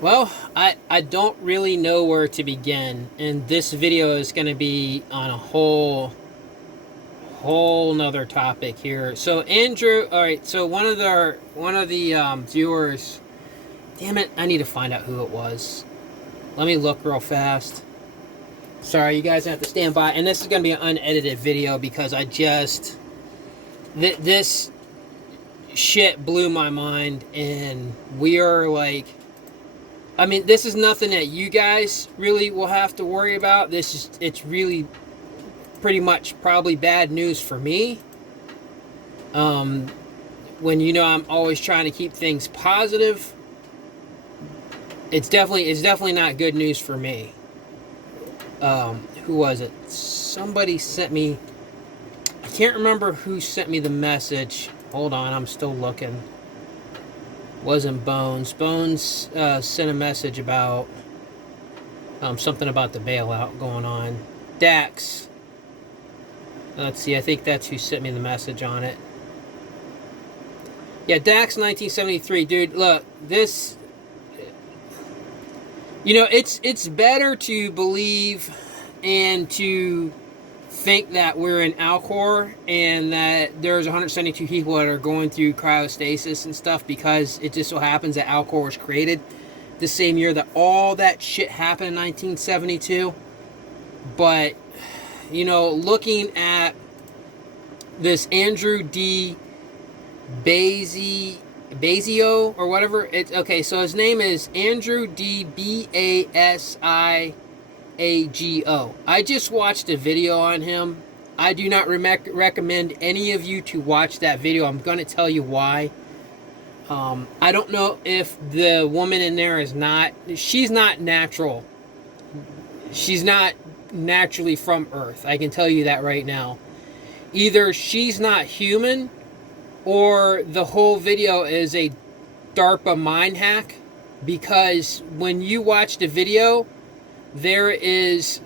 Well, I don't really know where to begin, and this video is going to be on a whole nother topic here. So Andrew, all right. So one of the viewers, damn it, I need to find out who it was. Let me look real fast. Sorry, you guys have to stand by, and this is going to be an unedited video because this shit blew my mind, and we are like. I mean, this is nothing that you guys really will have to worry about. It's really pretty much probably bad news for me. When I'm always trying to keep things positive, it's definitely not good news for me. Who was it? Somebody sent me. I can't remember who sent me the message. Hold on, I'm still looking. Wasn't Bones. Bones sent a message about something about the bailout going on. Dax. Let's see, I think that's who sent me the message on it. Yeah, Dax 1973. Dude, look, this... it's better to believe and to think that we're in Alcor and that there's 172 people that are going through cryostasis and stuff, because it just so happens that Alcor was created the same year that all that shit happened in 1972. But looking at this Andrew D. Basio or whatever, it's okay. So his name is Andrew D. Basiago. I just watched a video on him. I do not recommend any of you to watch that video. I'm going to tell you why. I don't know if the woman in there she's not natural. She's not naturally from Earth. I can tell you that right now. Either she's not human, or the whole video is a DARPA mind hack, because when you watch the video, there's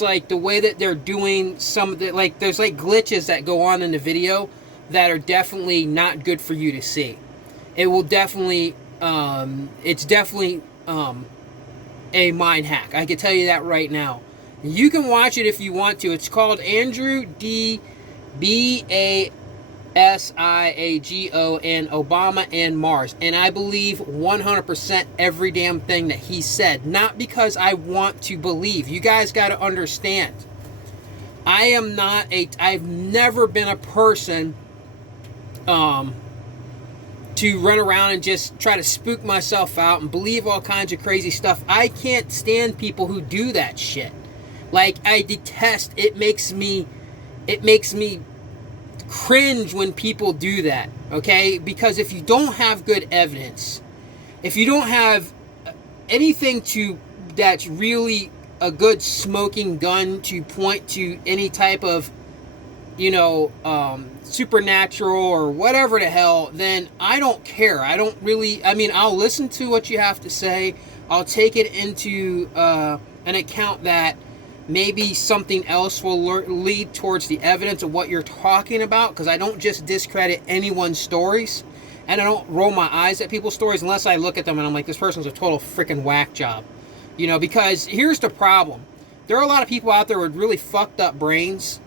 like the way that they're doing some of the, like, there's like glitches that go on in the video that are definitely not good for you to see. It will definitely, it's definitely a mind hack. I can tell you that right now. You can watch it if you want to. It's called Andrew D. Basiago and Obama and Mars. And I believe 100% every damn thing that he said. Not because I want to believe. You guys got to understand. I've never been a person to run around and just try to spook myself out and believe all kinds of crazy stuff. I can't stand people who do that shit. Like, I detest, it makes me cringe when people do that, okay? Because if you don't have good evidence, if you don't have anything that's really a good smoking gun to point to any type of, supernatural or whatever the hell, then I don't care. I'll listen to what you have to say. I'll take it into an account that maybe something else will lead towards the evidence of what you're talking about, because I don't just discredit anyone's stories, and I don't roll my eyes at people's stories unless I look at them and I'm like, this person's a total freaking whack job. Because here's the problem. There are a lot of people out there with really fucked up brains,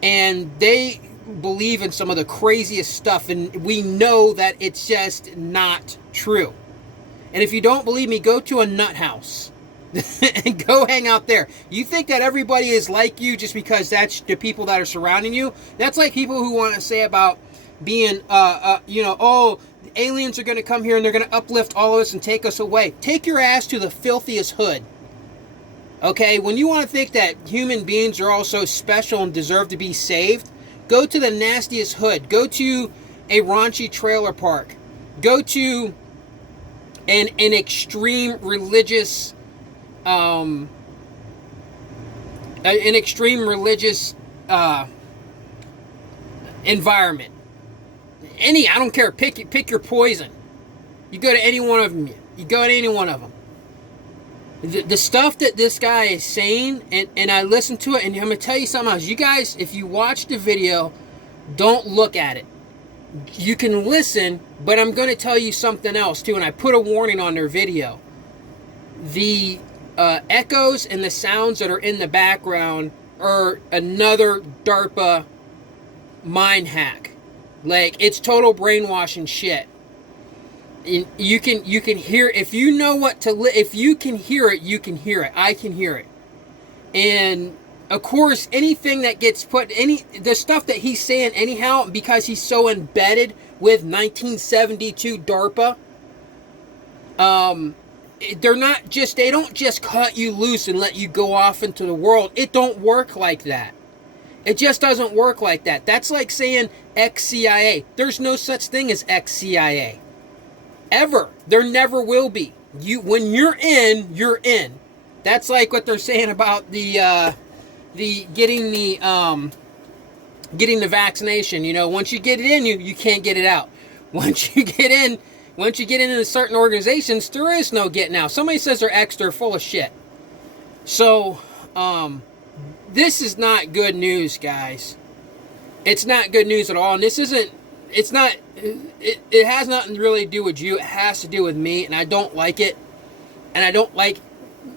and they believe in some of the craziest stuff, and we know that it's just not true. And if you don't believe me, go to a nut house. And go hang out there. You think that everybody is like you just because that's the people that are surrounding you? That's like people who want to say about being, oh, aliens are going to come here and they're going to uplift all of us and take us away. Take your ass to the filthiest hood. Okay? When you want to think that human beings are all so special and deserve to be saved, go to the nastiest hood. Go to a raunchy trailer park. Go to an extreme religious an extreme religious environment. I don't care. Pick your poison. You go to any one of them. You go to any one of them. The stuff that this guy is saying, and I listen to it, and I'm gonna tell you something else. You guys, if you watch the video, don't look at it. you can listen, but I'm going to tell you something else too, and I put a warning on their video. The echoes and the sounds that are in the background are another DARPA mind hack. Like, it's total brainwashing shit. And you can hear, if you know what to if you can hear it, you can hear it. I can hear it. And of course, anything that gets put, the stuff that he's saying anyhow, because he's so embedded with 1972 DARPA, they don't just cut you loose and let you go off into the world. It don't work like that. It just doesn't work like that. That's like saying ex-CIA. There's no such thing as ex-CIA. Ever. There never will be. When you're in, you're in. That's like what they're saying about the getting the vaccination. You know, once you get it in, you can't get it out. Once you get into certain organizations, there is no getting out. Somebody says they're ex, they're full of shit. So, this is not good news, guys. It's not good news at all. And it has nothing really to do with you. It has to do with me, and I don't like it. And I don't like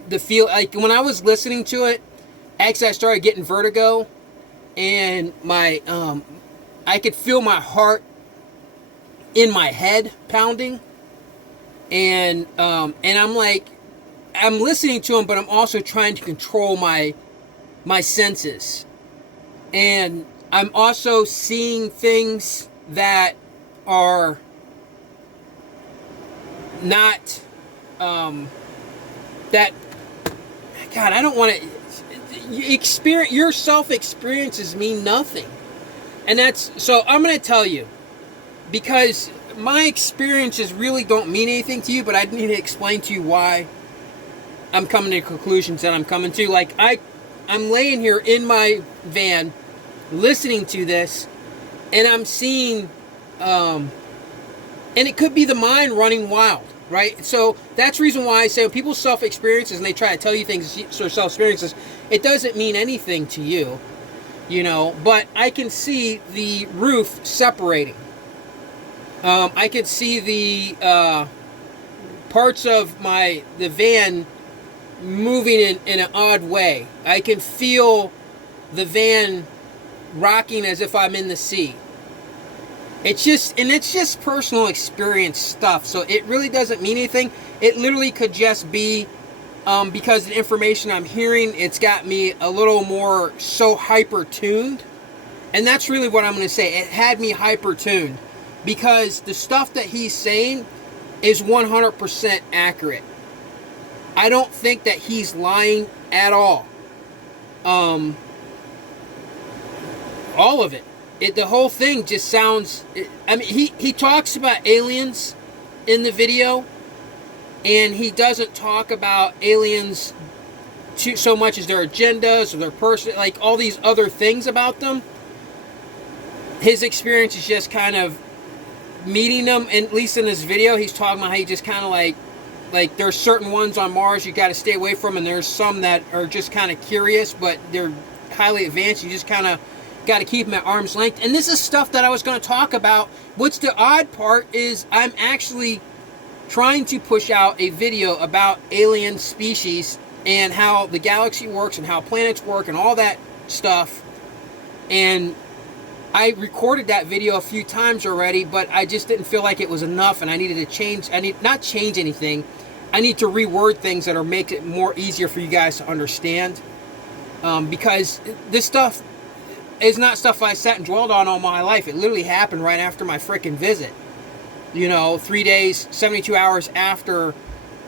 the feel, like when I was listening to it, actually I started getting vertigo, and I could feel my heart in my head pounding, and I'm like, I'm listening to him, but I'm also trying to control my senses, and I'm also seeing things that are not that, God, I don't want to experience. Your self experiences mean nothing, and so I'm going to tell you, because my experiences really don't mean anything to you, but I need to explain to you why I'm coming to conclusions that I'm coming to. Like, I'm laying here in my van listening to this, and I'm seeing, and it could be the mind running wild, right? So that's the reason why I say when people self-experiences and they try to tell you things, so self-experiences, it doesn't mean anything to you, you know, but I can see the roof separating. I could see the parts of the van moving in an odd way. I can feel the van rocking as if I'm in the sea. It's just personal experience stuff, so it really doesn't mean anything. It literally could just be because the information I'm hearing, it's got me a little more so hyper-tuned. And that's really what I'm going to say. It had me hyper-tuned, because the stuff that he's saying is 100% accurate. I don't think that he's lying at all. All of it. The whole thing just sounds... I mean, he talks about aliens in the video, and he doesn't talk about aliens so much as their agendas or their person, like all these other things about them. His experience is just kind of meeting them, and at least in this video, he's talking about how he just kind of like there's certain ones on Mars you got to stay away from, and there's some that are just kind of curious, but they're highly advanced. You just kind of got to keep them at arm's length. And this is stuff that I was going to talk about. What's the odd part is I'm actually trying to push out a video about alien species and how the galaxy works and how planets work and all that stuff. And I recorded that video a few times already, but I just didn't feel like it was enough, and I needed to change. Not change anything. I need to reword things that make it more easier for you guys to understand. Because this stuff is not stuff I sat and dwelled on all my life. It literally happened right after my frickin' visit. You know, 3 days, 72 hours after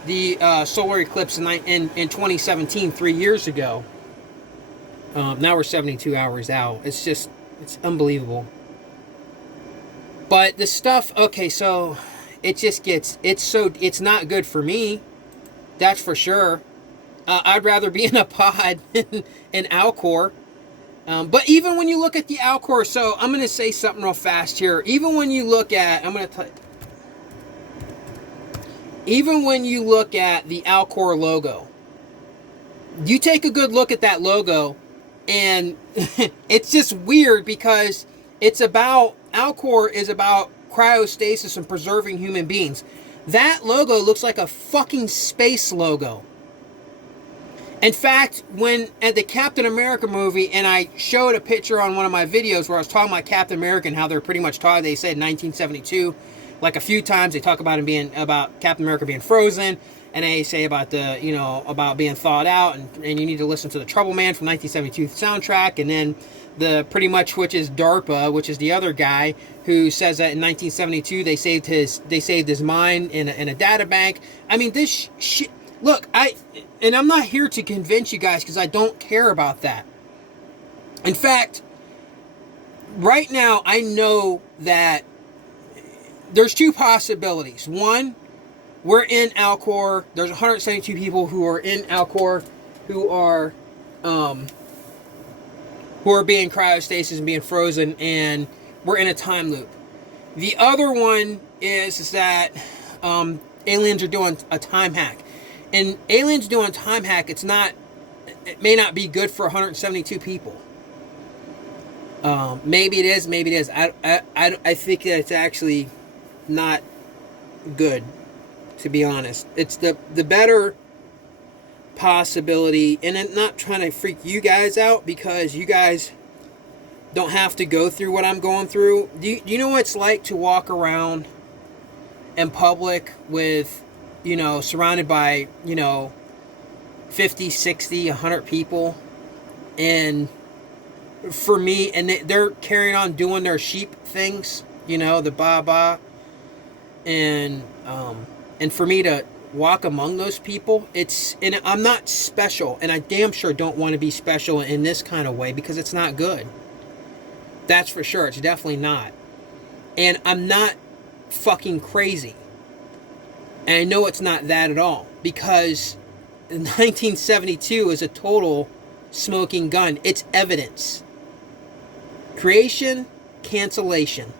the solar eclipse in 2017, 3 years ago. Now we're 72 hours out. It's unbelievable. But the stuff, okay, so it just gets, it's not good for me. That's for sure. I'd rather be in a pod than an Alcor. But even when you look at the Alcor, so I'm going to say something real fast here. Even when you look at, even when you look at the Alcor logo, you take a good look at that logo, and it's just weird because it's about Alcor is about cryostasis and preserving human beings. That logo looks like a fucking space logo. In fact, when at the Captain America movie, and I showed a picture on one of my videos where I was talking about Captain America and how they're pretty much taught, they said 1972, like a few times they talk about him being, about Captain America being frozen, and they say about the, you know, about being thawed out, and you need to listen to the Trouble Man from 1972 soundtrack, and then the pretty much, which is DARPA, which is the other guy who says that in 1972 they saved his mind in a data bank. I mean, this shit. Look, I'm not here to convince you guys because I don't care about that. In fact, right now I know that there's two possibilities. One, we're in Alcor. There's 172 people who are in Alcor who are being cryostasis and being frozen, and we're in a time loop. The other one is that aliens are doing a time hack. And aliens doing time hack, it may not be good for 172 people. Maybe it is, maybe it is. I think that it's actually not good, to be honest. It's the better possibility, and I'm not trying to freak you guys out because you guys don't have to go through what I'm going through. Do you know what it's like to walk around in public with, you know, surrounded by, you know, 50, 60, 100 people, and for me, and they're carrying on doing their sheep things, you know, the ba-ba, and for me to walk among those people, and I'm not special, and I damn sure don't want to be special in this kind of way because it's not good. That's for sure. It's definitely not. And I'm not fucking crazy. And I know it's not that at all, because 1972 is a total smoking gun. It's evidence. Creation, cancellation.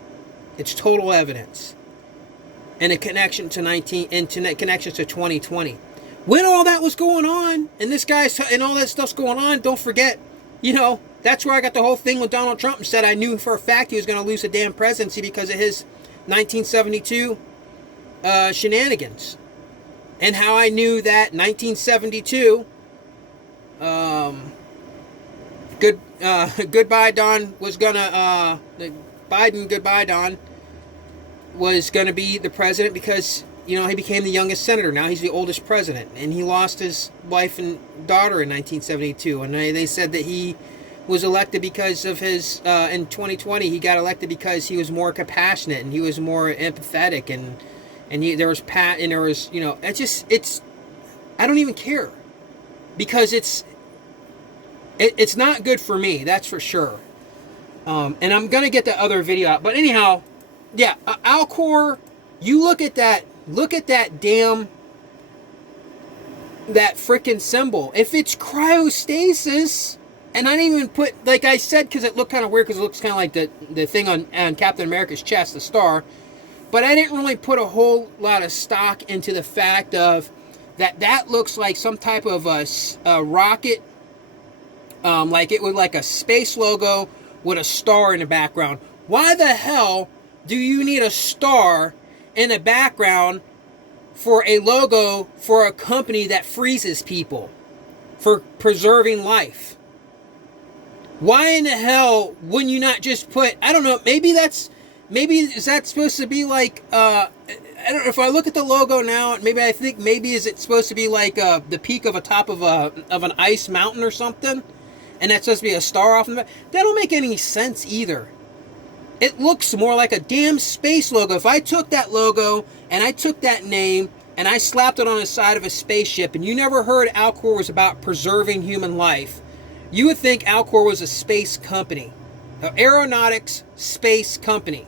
It's total evidence. And a connection to connection to 2020. When all that was going on, and this guy's and all that stuff's going on, don't forget, you know, that's where I got the whole thing with Donald Trump and said I knew for a fact he was going to lose the damn presidency because of his 1972 shenanigans, and how I knew that 1972 goodbye Don was gonna Biden goodbye Don was gonna be the president because, you know, he became the youngest senator. Now he's the oldest president, and he lost his wife and daughter in 1972, and they said that he was elected because of his in 2020 he got elected because he was more compassionate and he was more empathetic, and there was you know, it's I don't even care, because it's not good for me, that's for sure. And I'm gonna get the other video out, but anyhow, yeah, Alcor, you look at that damn, that freaking symbol. If it's cryostasis, and I didn't even put, like I said, because it looked kind of weird, because it looks kind of like the thing on Captain America's chest, the star. But I didn't really put a whole lot of stock into the fact of that looks like some type of a rocket, like it was like a space logo with a star in the background. Why the hell do you need a star in the background for a logo for a company that freezes people for preserving life? Why in the hell wouldn't you not just put, I don't know, maybe is that supposed to be like, I don't know, if I look at the logo now, maybe is it supposed to be like the peak of a top of an ice mountain or something, and that's supposed to be a star off in the back? That don't make any sense either. It looks more like a damn space logo. If I took that logo and I took that name and I slapped it on the side of a spaceship, and you never heard Alcor was about preserving human life, you would think Alcor was a space company, an aeronautics space company.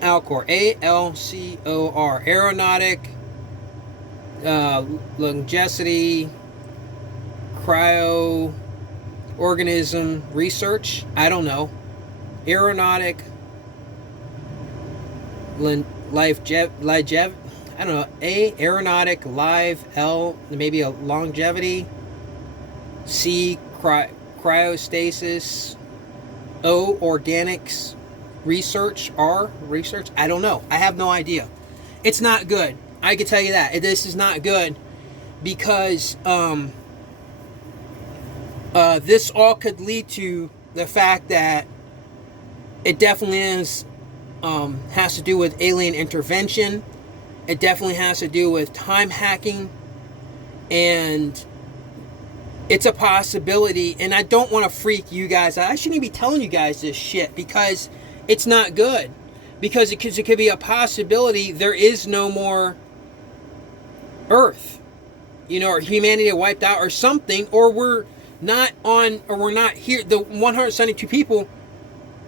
Alcor, A-L-C-O-R, aeronautic, longevity, cryo, organism research. I don't know. Aeronautic, life, I don't know. A, aeronautic, live, L, maybe a longevity. C, cryostasis. O, organics. research, I don't know. I have no idea. It's not good. I can tell you that. This is not good because this all could lead to the fact that it definitely has to do with alien intervention. It definitely has to do with time hacking. And it's a possibility. And I don't want to freak you guys out. I shouldn't even be telling you guys this shit because it's not good. Because it could be a possibility there is no more Earth. You know, or humanity wiped out or something. Or we're not here. The 172 people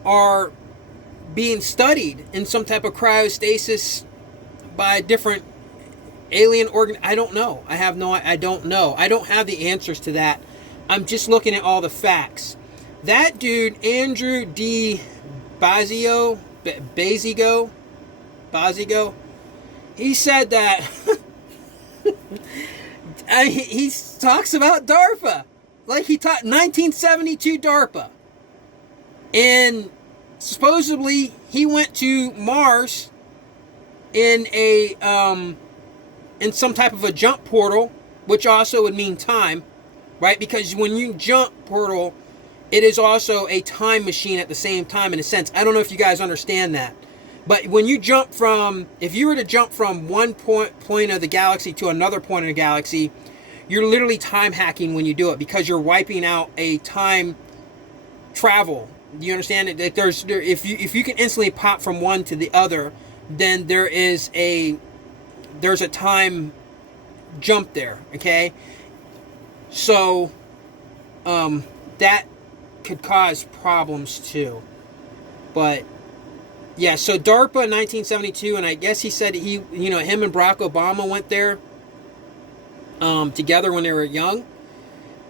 are being studied in some type of cryostasis by different alien organ. I don't know. I don't know. I don't have the answers to that. I'm just looking at all the facts. That dude, Andrew D. Bazigo, he said that he talks about DARPA. Like he taught 1972 DARPA. And supposedly he went to Mars in some type of a jump portal, which also would mean time, right? Because when you jump portal, it is also a time machine at the same time in a sense. I don't know if you guys understand that. But when you jump if you were to jump from one point of the galaxy to another point of the galaxy, you're literally time hacking when you do it because you're wiping out a time travel. Do you understand it? Like if you can instantly pop from one to the other, then there's a time jump there. Okay, so that could cause problems too. But yeah, so DARPA in 1972, and I guess he said him and Barack Obama went there together when they were young,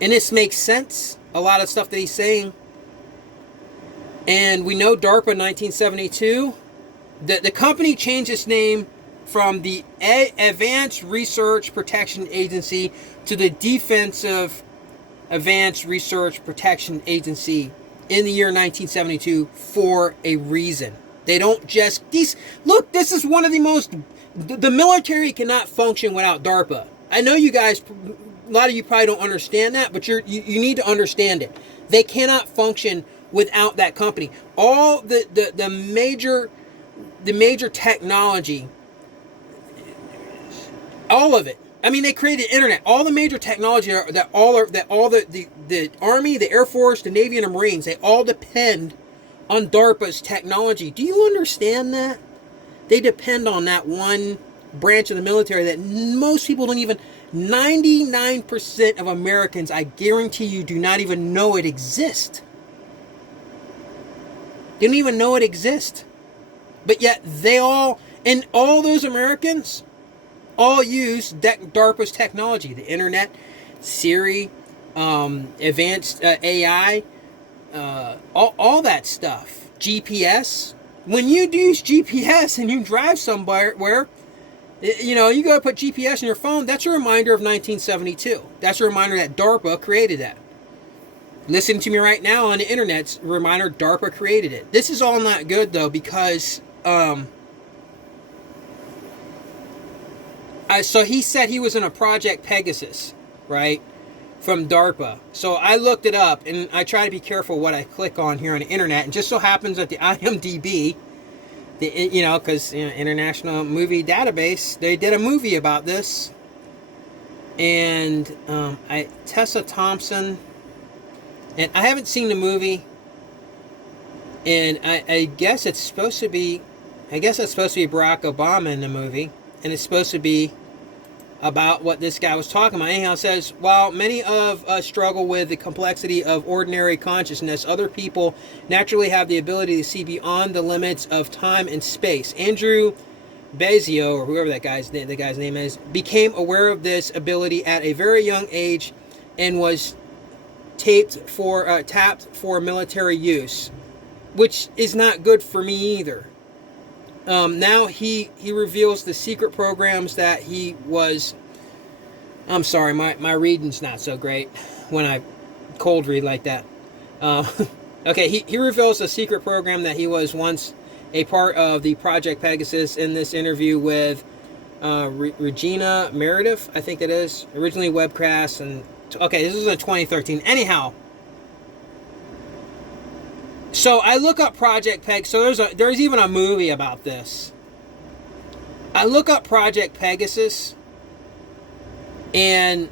and this makes sense. A lot of stuff that he's saying. And we know DARPA in 1972, the company changed its name from the Advanced Research Protection Agency to the Defensive Advanced Research Protection Agency in the year 1972 for a reason. They don't just... this is one of the most... The military cannot function without DARPA. I know you guys... A lot of you probably don't understand that, but you need to understand it. They cannot function without that company. All the major technology, all of it. I mean, they created internet. All the major technology the Army, the Air Force, the Navy, and the Marines, they all depend on DARPA's technology. Do you understand that? They depend on that one branch of the military that most people don't even... 99% of Americans, I guarantee you, do not even know it exists. They don't even know it exists. But yet they all those Americans all use DARPA's technology. The internet, Siri, advanced AI, all that stuff. GPS. When you use GPS and you drive somewhere where, you go put GPS in your phone, that's a reminder of 1972. That's a reminder that DARPA created that. Listening to me right now on the internet's a reminder DARPA created it. This is all not good though because so he said he was in a Project Pegasus, right? From DARPA. So I looked it up and I try to be careful what I click on here on the internet. And just so happens that the IMDb, because International Movie Database, they did a movie about this. And Tessa Thompson, and I haven't seen the movie. And I guess it's supposed to be, Barack Obama in the movie. And it's supposed to be about what this guy was talking about. Anyhow, it says, while many of us struggle with the complexity of ordinary consciousness, other people naturally have the ability to see beyond the limits of time and space. Andrew Bazio, or whoever the guy's name is, became aware of this ability at a very young age and was tapped for military use, which is not good for me either. Now he reveals the secret programs that he was... I'm sorry, my reading's not so great when I cold read like that. Okay, he reveals a secret program that he was once a part of the Project Pegasus in this interview with Regina Meredith, I think it is. Originally webcast, and okay, this is in 2013. Anyhow, so I look up Project Peg. So there's even a movie about this. I look up Project Pegasus, and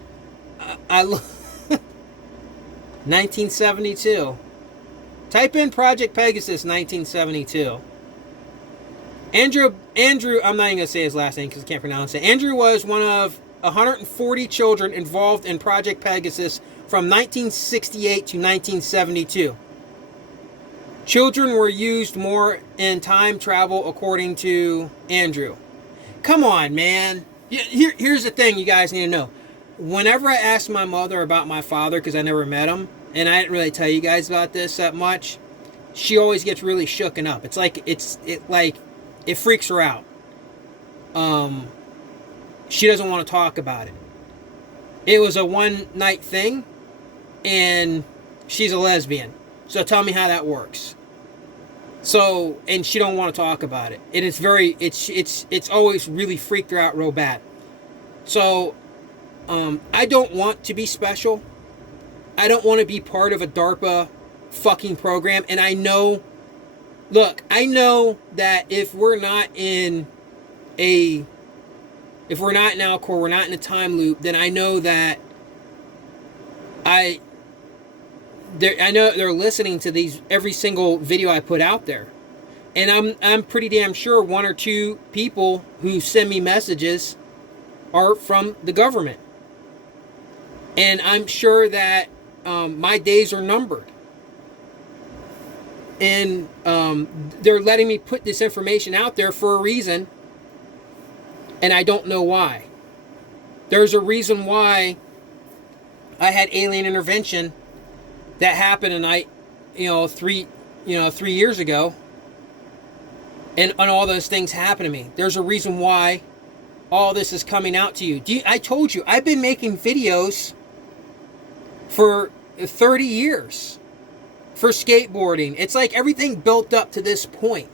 I look 1972. Type in Project Pegasus 1972. Andrew, I'm not even going to say his last name because I can't pronounce it. Andrew was one of 140 children involved in Project Pegasus from 1968 to 1972. Children were used more in time travel, according to Andrew. Come on, man. Here's the thing you guys need to know. Whenever I ask my mother about my father, because I never met him, and I didn't really tell you guys about this that much, she always gets really shooken up. It's like it freaks her out. She doesn't want to talk about it. It was a one night thing, and she's a lesbian. So tell me how that works. So, and she don't want to talk about it. And it's always really freaked her out real bad. So, I don't want to be special. I don't want to be part of a DARPA fucking program. And I know that if we're not in Alcor, we're not in a time loop, then I know that I know they're listening to every single video I put out there. And I'm pretty damn sure one or two people who send me messages are from the government. And I'm sure that my days are numbered. And they're letting me put this information out there for a reason. And I don't know why. There's a reason why I had alien intervention that happened tonight, 3 years ago. And all those things happened to me. There's a reason why all this is coming out to you. I told you, I've been making videos for 30 years for skateboarding. It's like everything built up to this point.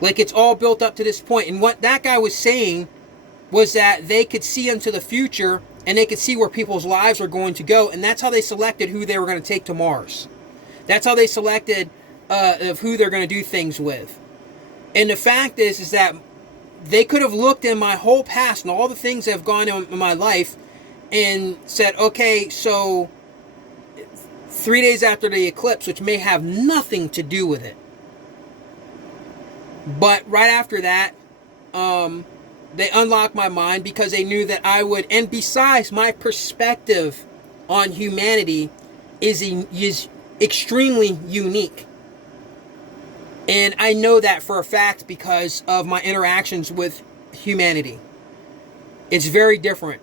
Like it's all built up to this point. And what that guy was saying was that they could see into the future and they could see where people's lives are going to go. And that's how they selected who they were going to take to Mars. That's how they selected of who they're going to do things with. And the fact is that they could have looked in my whole past and all the things that have gone on in my life and said, okay, so 3 days after the eclipse, which may have nothing to do with it. But right after that, they unlocked my mind because they knew that I would. And besides, my perspective on humanity is extremely unique. And I know that for a fact because of my interactions with humanity. It's very different.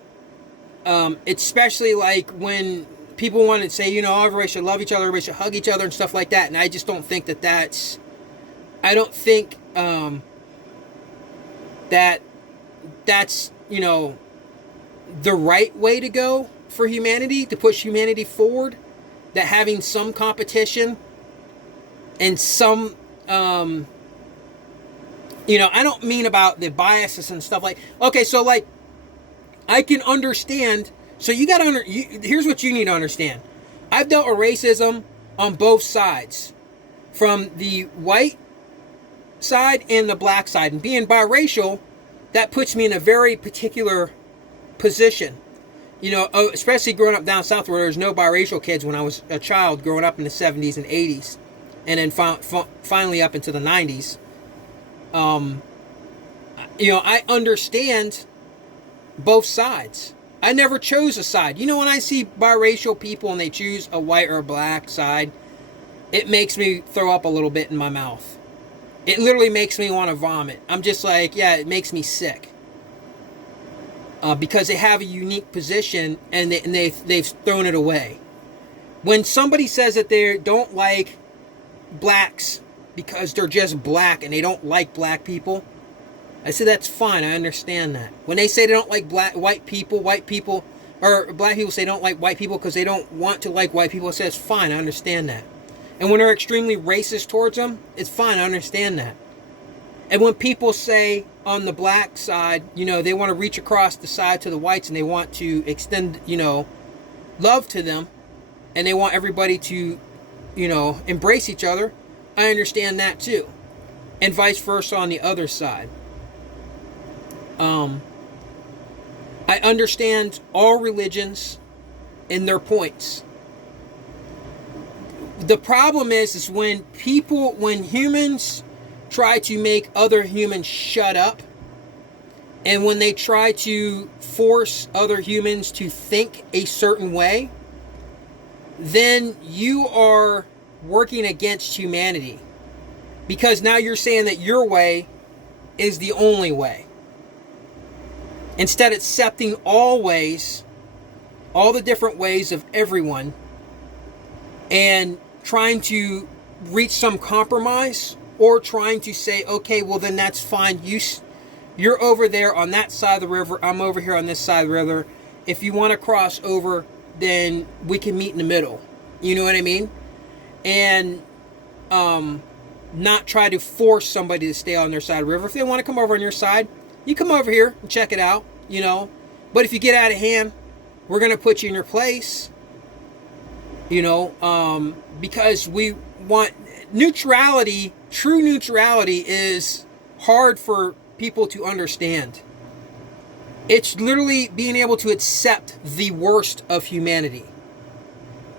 Especially like when people want to say, everybody should love each other, everybody should hug each other and stuff like that. And I just don't think that's... I don't think that's the right way to go for humanity, to push humanity forward. That having some competition and some... I don't mean about the biases and stuff like... Okay, so like, I can understand... So you got to... Here's what you need to understand. I've dealt with racism on both sides. From the white side and the black side. And being biracial, that puts me in a very particular position. Especially growing up down south where there's no biracial kids when I was a child growing up in the 70s and 80s. And then finally up into the 90s. I understand both sides. I never chose a side. When I see biracial people and they choose a white or a black side, it makes me throw up a little bit in my mouth. It literally makes me want to vomit. I'm just like, yeah, it makes me sick. Because they have a unique position and they've thrown it away. When somebody says that they don't like blacks because they're just black and they don't like black people, I say that's fine. I understand that. When they say they don't like white people, or black people say they don't like white people because they don't want to like white people, I say that's fine. I understand that. And when they're extremely racist towards them, it's fine. I understand that. And when people say on the black side, they want to reach across the side to the whites and they want to extend, love to them, and they want everybody to, embrace each other, I understand that too. And vice versa on the other side. I understand all religions and their points. The problem is when humans try to make other humans shut up, and when they try to force other humans to think a certain way, then you are working against humanity. Because now you're saying that your way is the only way. Instead of accepting all ways, all the different ways of everyone, and trying to reach some compromise, or trying to say, okay, well then that's fine. You're over there on that side of the river. I'm over here on this side of the river. If you want to cross over, then we can meet in the middle. You know what I mean? And not try to force somebody to stay on their side of the river. If they want to come over on your side, you come over here and check it out, But if you get out of hand, we're going to put you in your place, because we want neutrality. True neutrality is hard for people to understand. It's literally being able to accept the worst of humanity.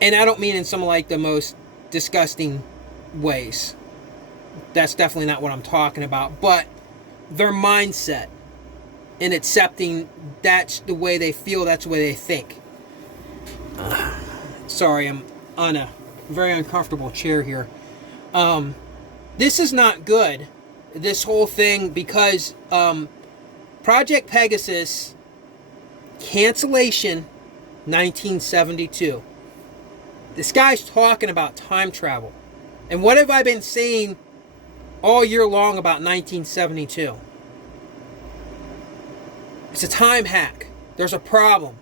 And I don't mean in some like the most disgusting ways. That's definitely not what I'm talking about. But their mindset in accepting that's the way they feel, that's the way they think. Sorry, I'm on a very uncomfortable chair here. This is not good, this whole thing, because Project Pegasus, cancellation, 1972. This guy's talking about time travel. And what have I been saying all year long about 1972? It's a time hack. There's a problem.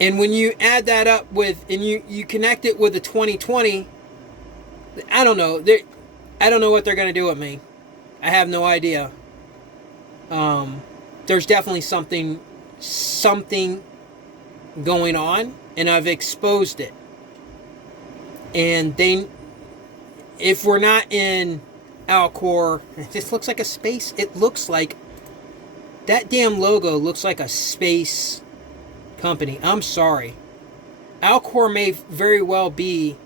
And when you add that up with, and you connect it with the 2020, I don't know. I don't know what they're going to do with me. I have no idea. There's definitely something going on, and I've exposed it. And if we're not in Alcor, this looks like a space. It looks like that damn logo looks like a space company. I'm sorry. Alcor may very well be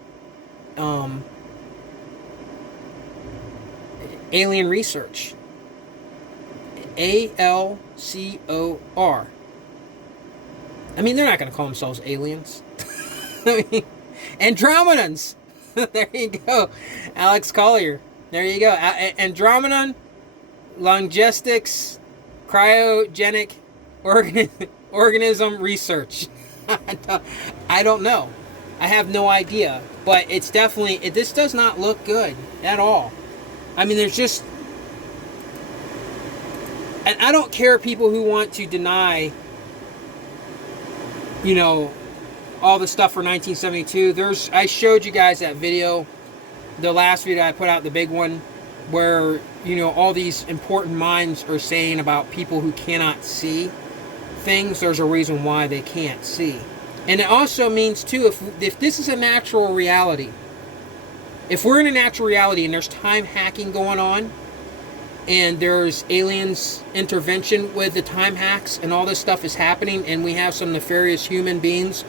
alien research. ALCOR. I mean, they're not going to call themselves aliens. I mean, Andromedans. There you go. Alex Collier. There you go. Andromedan Logistics Cryogenic Organism Research. I don't know. I have no idea. But it's definitely, this does not look good at all. I mean, there's just, and I don't care people who want to deny, all the stuff for 1972. I showed you guys that video, the last video I put out, the big one, where, all these important minds are saying about people who cannot see things. There's a reason why they can't see. And it also means, too, if this is a natural reality, if we're in a natural reality and there's time hacking going on, and there's aliens intervention with the time hacks, and all this stuff is happening, and we have some nefarious human beings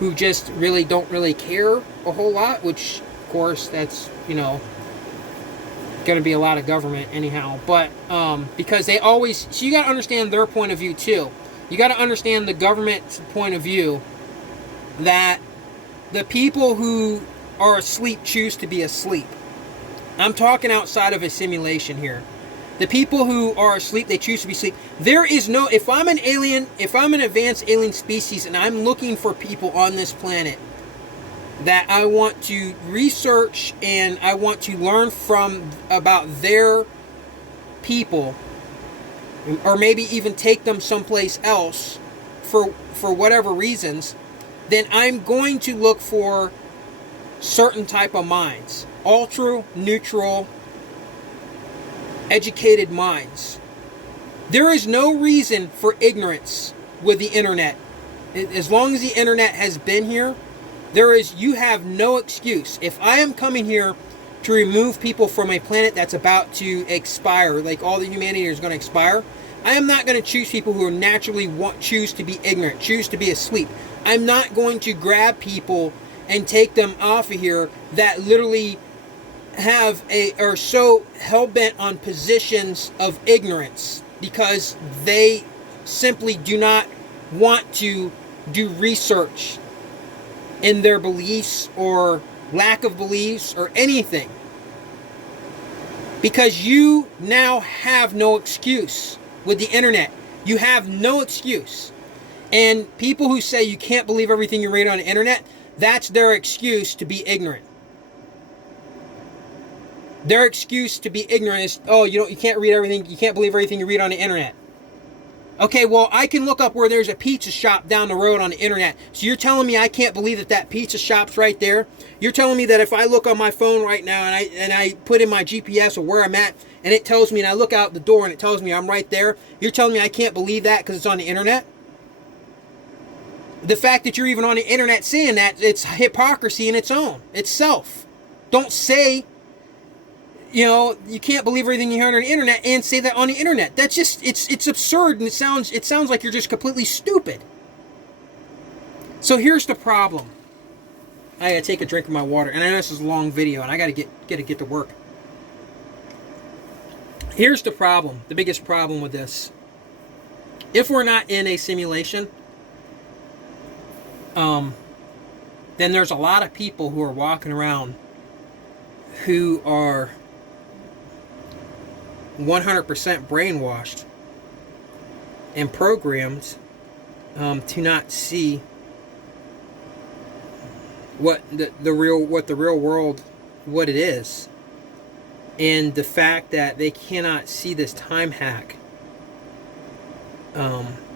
who just really don't really care a whole lot, which, of course, that's, going to be a lot of government anyhow. But because they always, so you got to understand their point of view too. You got to understand the government's point of view, that the people who are asleep choose to be asleep. I'm talking outside of a simulation here. The people who are asleep, they choose to be asleep. There is no, if I'm an alien, if I'm an advanced alien species and I'm looking for people on this planet that I want to research and I want to learn from about their people, or maybe even take them someplace else for whatever reasons, then I'm going to look for certain type of minds. Ultra, neutral, educated minds. There is no reason for ignorance with the internet. As long as the internet has been here, you have no excuse. If I am coming here to remove people from a planet that's about to expire, like all the humanity is going to expire, I am not going to choose people who are naturally choose to be ignorant, choose to be asleep. I'm not going to grab people and take them off of here that literally are so hell-bent on positions of ignorance because they simply do not want to do research in their beliefs or lack of beliefs or anything. Because you now have no excuse with the internet. You have no excuse. And people who say you can't believe everything you read on the internet, that's their excuse to be ignorant. Their excuse to be ignorant is, oh, you can't read everything, you can't believe everything you read on the internet. Okay, well, I can look up where there's a pizza shop down the road on the internet. So you're telling me I can't believe that pizza shop's right there? You're telling me that if I look on my phone right now and I put in my GPS of where I'm at and it tells me, and I look out the door and it tells me I'm right there, you're telling me I can't believe that because it's on the internet? The fact that you're even on the internet saying that, it's hypocrisy in its own itself. Don't say, you can't believe everything you hear on the internet and say that on the internet. That's just, it's absurd, and it sounds like you're just completely stupid. So here's the problem. I gotta take a drink of my water, and I know this is a long video, and I gotta get to work. Here's the problem, the biggest problem with this. If we're not in a simulation, then there's a lot of people who are walking around who are 100% brainwashed and programmed to not see what the real world, what it is, and the fact that they cannot see this time hack